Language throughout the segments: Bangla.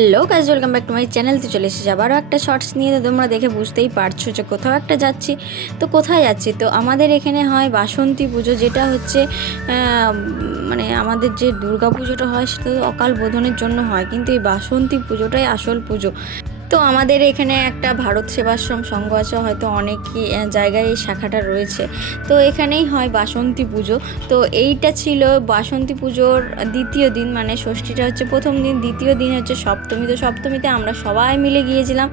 Hello guys, welcome back to my channel. তো চলে এসেছি আবারও একটা শর্টস নিয়ে। তো তোমরা দেখে বুঝতেই পারছো যে কোথাও একটা যাচ্ছি। তো কোথায় যাচ্ছি? তো আমাদের এখানে হয় বাসন্তী পুজো, যেটা হচ্ছে মানে আমাদের যে দুর্গা পুজোটা হয় সেটা তো অকাল বোধনের জন্য হয়, কিন্তু এই বাসন্তী পুজোটাই আসল পুজো। তো আমাদের এখানে একটা ভারত সেবাশ্রম সংঘ আছে, হয়তো অনেক জায়গায় এই শাখাটা রয়েছে। তো এখানেই হয় বাসন্তী পুজো। তো এইটা ছিল বাসন্তী পুজোর দ্বিতীয় দিন, মানে ষষ্ঠীটা হচ্ছে প্রথম দিন, দ্বিতীয় দিন হচ্ছে সপ্তমী। তো সপ্তমীতে আমরা সবাই মিলে গিয়েছিলাম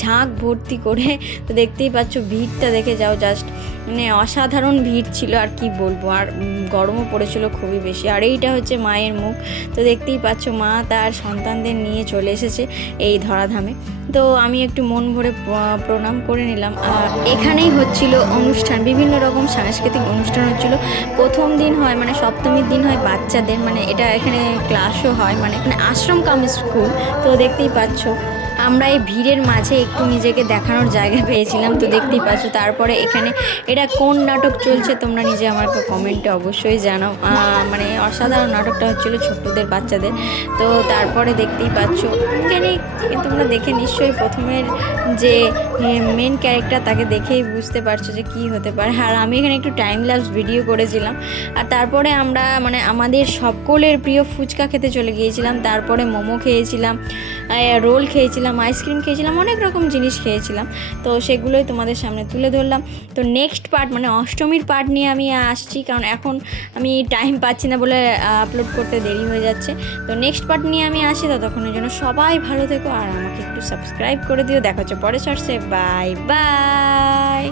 ঝাঁক ভর্তি করে। তো দেখতেই পাচ্ছ, ভিড়টা দেখে যাও, জাস্ট মানে অসাধারণ ভিড় ছিল, আর কি বলবো। আর গরমও পড়েছিল খুবই বেশি। আর এইটা হচ্ছে মায়ের মুখ। তো দেখতেই পাচ্ছ, মা তার সন্তানদের নিয়ে চলে এসেছে এই ধরাধামে। তো আমি একটু মন ভরে প্রণাম করে নিলাম। আর এখানেই হচ্ছিল অনুষ্ঠান, বিভিন্ন রকম সাংস্কৃতিক অনুষ্ঠান হচ্ছিল। প্রথম দিন হয়, মানে সপ্তমীর দিন হয় বাচ্চাদের, মানে এটা এখানে ক্লাসও হয়, মানে আশ্রম কাম স্কুল। তো দেখতেই পাচ্ছ, আমরা এই ভিড়ের মাঝে একটু নিজেকে দেখানোর জায়গা পেয়েছিলাম। তো দেখতেই পাচ্ছ, তারপরে এখানে এটা কোন নাটক চলছে তোমরা নিজে আমাকে কমেন্টে অবশ্যই জানাও। মানে অসাধারণ নাটকটা হচ্ছিলো ছোট্টদের, বাচ্চাদের। তো তারপরে দেখতেই পাচ্ছ এখানে, তোমরা দেখে নিশ্চয়ই প্রথমের যে মেন ক্যারেক্টার, তাকে দেখেই বুঝতে পারছো যে কী হতে পারে। আর আমি এখানে একটু টাইম ল্যাপস ভিডিও করেছিলাম। আর তারপরে আমরা মানে আমাদের সকলের প্রিয় ফুচকা খেতে চলে গিয়েছিলাম। তারপরে মোমো খেয়েছিলাম, রোল খেয়েছিলাম, আইসক্রিম খেয়েছিলাম, অনেক রকম জিনিস খেয়েছিলাম। তো সেগুলোই তোমাদের সামনে তুলে ধরলাম। তো নেক্সট পার্ট, মানে অষ্টমীর পার্ট নিয়ে আমি আসছি, কারণ এখন আমি টাইম পাচ্ছি না বলে আপলোড করতে দেরি হয়ে যাচ্ছে। তো নেক্সট পার্ট নিয়ে আমি আসি, ততক্ষণের জন্য সবাই ভালো থেকো আর আমাকে একটু সাবস্ক্রাইব করে দিও। দেখা হচ্ছে পরে শর্টসে। Bye bye.